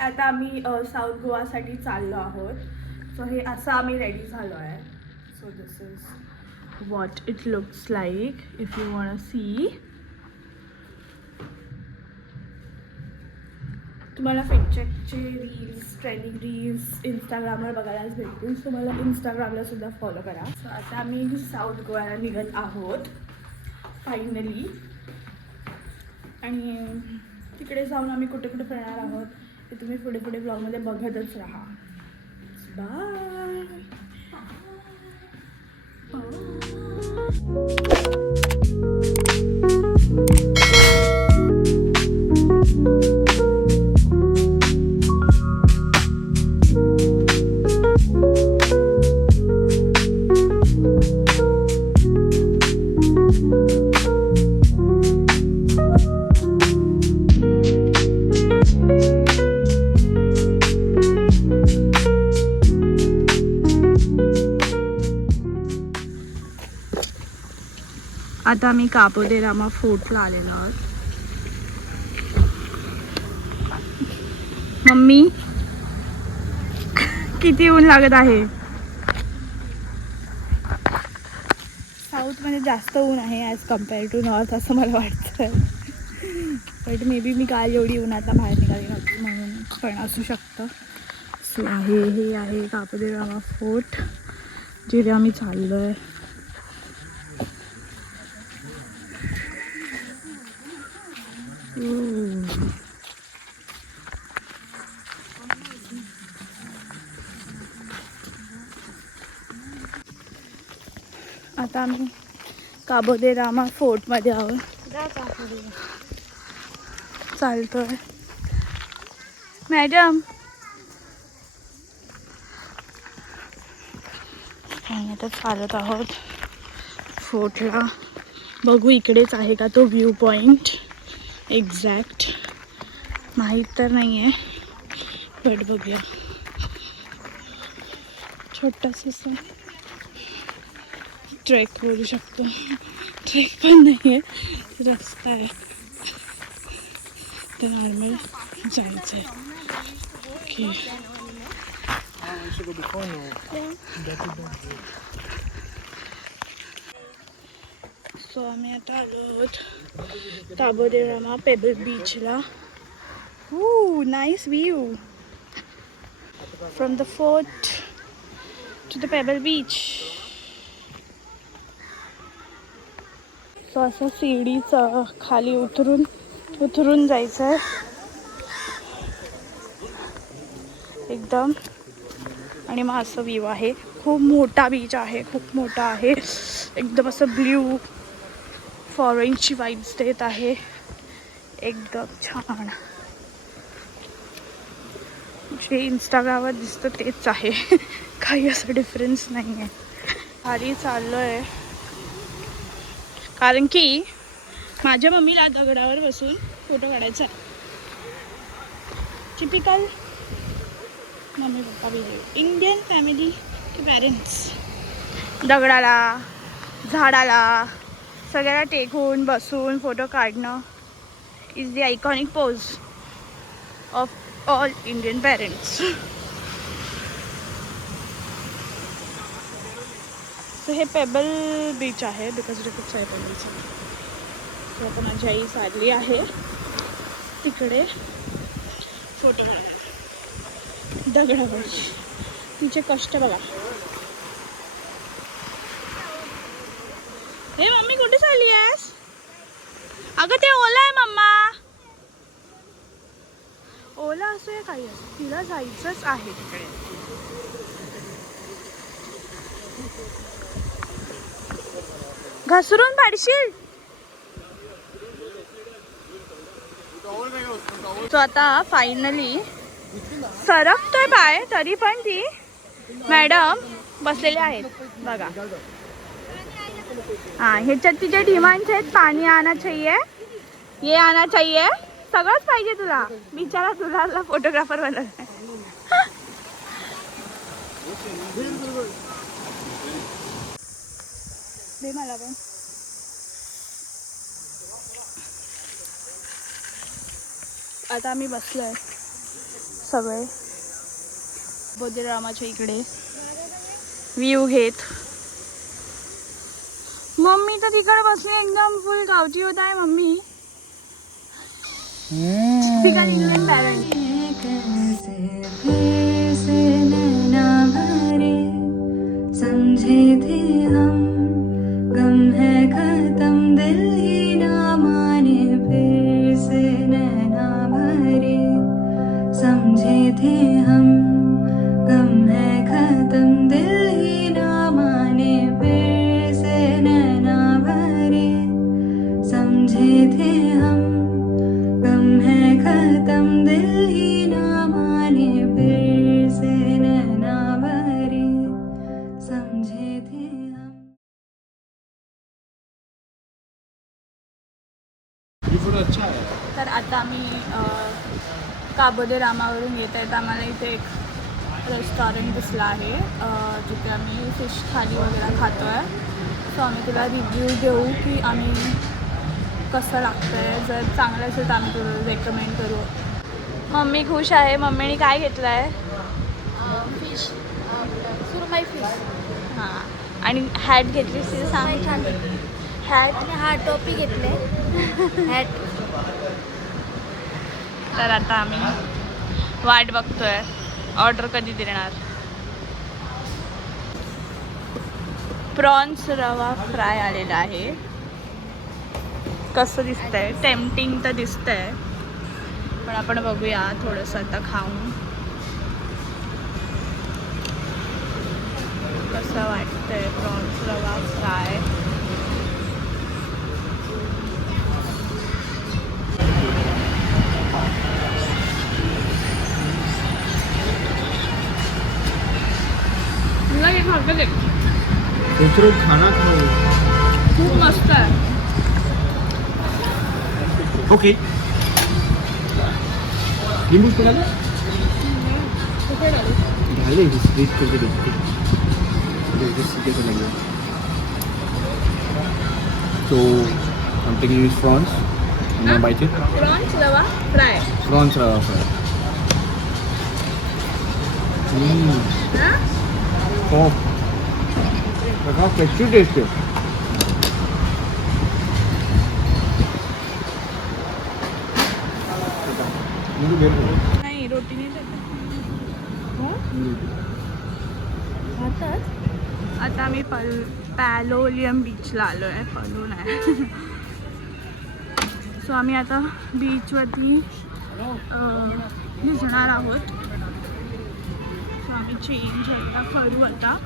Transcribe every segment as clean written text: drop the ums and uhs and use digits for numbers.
आता आम्ही साऊथ गोवासाठी चाललो आहोत. सो हे असं आम्ही रेडी झालो आहे. So this is what it looks like if you want see. तुम्हाला फेकचेकचे रील्स, ट्रेंडिंग रील्स इंस्टाग्रामवर बघायलाच भेटतील. सो मला इंस्टाग्रामला सुद्धा फॉलो करा. सो आता आम्ही साऊथ गोव्याला निघत आहोत फायनली. आणि तिकडे जाऊन आम्ही कुठे कुठे फिरणार आहोत ते तुम्ही पुढे पुढे ब्लॉगमध्ये बघतच राहा. बाय. आता आम्ही काबो दे रामा फोर्टला आलेलो आहोत. मम्मी किती ऊन लागत आहे. साऊथमध्ये जास्त ऊन आहे ॲज कम्पेअर टू नॉर्थ असं मला वाटतं. बट मे बी मी काल एवढी उन्हातला बाहेर निघाली नव्हती म्हणून पण असू शकतं. सो हे आहे काबो दे रामा फोर्ट जिथे आम्ही चाललो आहे. आता आम्ही काबो दे रामा फोर्टमध्ये आहोत. चालतोय मॅडम. आणि आता चालत आहोत फोर्टला. बघू इकडेच आहे का तो व्ह्यू पॉईंट. एक्झॅक्ट माहीत तर नाही आहे बट बघूया. छोटासा ट्रेक करू शकतो. ट्रेक पण नाही आहे, रस्ता आहे. तर नॉर्मल जायचं आहे. ओके. सो आम्ही आता आलो आहोत काबो दे रामा पेबल बीचला. Nice view from the fort to the pebble beach. So असं सीडीचं खाली उतरून जायचं आहे एकदम. आणि मग असं व्ह्यू आहे. खूप मोठा बीच आहे, खूप मोठा आहे. एकदम असं ब्ल्यू फॉरेनची वाईब्स देत आहे. एकदम छान. जे इंस्टाग्रामवर दिसतं तेच आहे. काही असं डिफरन्स नाही आहे. खाली चाललो आहे कारण की माझ्या मम्मीला दगडावर बसून फोटो काढायचा आहे. Typical mummy papa behave. Indian family के पेरेंट्स. दगडाला, झाडाला सगळ्याला टेकून बसून फोटो काढणं is the iconic pose of all Indian parents. So हे पेबल बीच आहे बिकॉज इथे खूप सारे पेबल्स आहेत. सो आता माझी आई चालली आहे तिकडे फोटो काढायला दगडावर. तिचे कष्ट बघा. हे मम्मी कुठे चालली आहेस. अगं ते ओला आहे मम्मा. ओला असं आहे काही असं तिला जायचंच आहे तिकडे. घसरून पडशील. तो आता फायनली सरकतोय पाय तरी पण ती मॅडम बसलेले आहेत बघा. हाँ ह्याच्यात तिचे डिमांड्स आहेत. पाणी आना चाहिए, ये आना चाहिए, सगळंच पाहिजे तुला. बिचारा तुला फोटोग्राफर बनवलाय. दे मला पण. आता आम्ही बसलोय सगळे बोधेरामाच्या इकडे व्ह्यू घेत. मम्मी तर तिकडे बसली एकदम फुल गावची होत आहे मम्मी. England parent. समझे थे हम गम है खत्म दिल ही ना माने फिर से नैना भरे. समझे थे हम गम है खत्म दिल ही ना माने फिर से नैना भरे. समझे थे हम गम है खत्म दिल ही ना माने फिर से नैना भरे. समझे थे हम. अच्छा आहे. तर आता आम्ही काबोदेरामावरून येत आहेत. आम्हाला इथे एक रेस्टॉरंट दिसलं आहे जिथे आम्ही फिश थाली वगैरे खातो आहे. सो आम्ही तुला रिव्ह्यू देऊ की आम्ही कसं लागतं आहे. जर चांगलं असेल तर आम्ही तुला रेकमेंड करू. मम्मी खुश आहे. मम्मीने काय घेतलं आहे? फिश सुरमई फिश. हां. आणि हॅट घेतली ती सांग. हॅट आणि हा टोपी घेतले हॅट. तर आता आम्ही वाट बघतोय ऑर्डर कधी देणार. प्रॉन्स रवा फ्राय आलेला आहे. कसं दिसतंय? टेम्पटिंग तर दिसतंय पण आपण बघूया थोडंसं आता खाऊन कसं वाटतंय. प्रॉन्स रवा फ्राय दूसरों खाना खाओ. खूप मस्त आहे. ओके. लिंबू डाले डाले स्प्लिट करके देखते कैसे लगे. So I'm taking this prawns. I'm gonna bite it. Prawns रवा fry. Prawns rava fry. Oh. बघा कशी टेस्ट आहे. नाही रोटी नाही देत. आता आम्ही पॅलोलियम बीचला आलो आहे. पलून आहे. सो आम्ही आता बीचवरती भिजणार आहोत. सो आम्ही चेंज व्हायला करू आता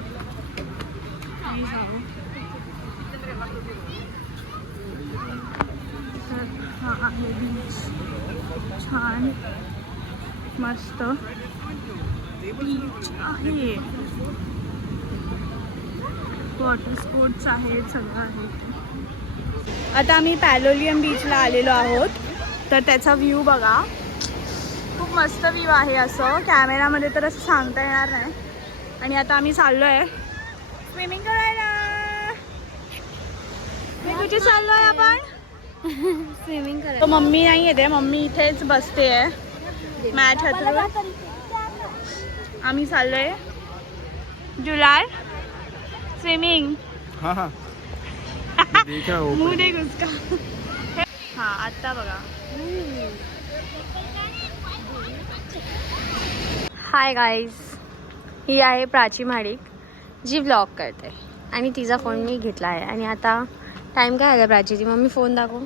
आणि जाऊ. तर हा आहे बीच. छान मस्त बीच आहे. वॉटर स्पोर्ट्स आहेत सगळं आहे. आता आम्ही पॅलोलियम बीचला आलेलो आहोत. तर त्याचा व्ह्यू बघा. खूप मस्त व्ह्यू आहे. असं कॅमेरामध्ये तर असं सांगता येणार नाही. आणि आता आम्ही चाललो आहे स्विमिंग करायला. कुठे चाललो आहे आपण? स्विमिंग तो करायला. मम्मी नाही येते. मम्मी इथेच बसते आहे मॅच हातरून. आम्ही चाललो आहे जुलाय स्विमिंग. हाँ हाँ. देखा हो. मुंह दे उसका. हां आता बघा. हाय गाईज, ही आहे प्राची महाडिक जी व्लॉग करते आणि तिचा फोन मी घेतला आहे. आणि आता टाईम काय आहे का प्राचीची? मम्मी फोन दाखव.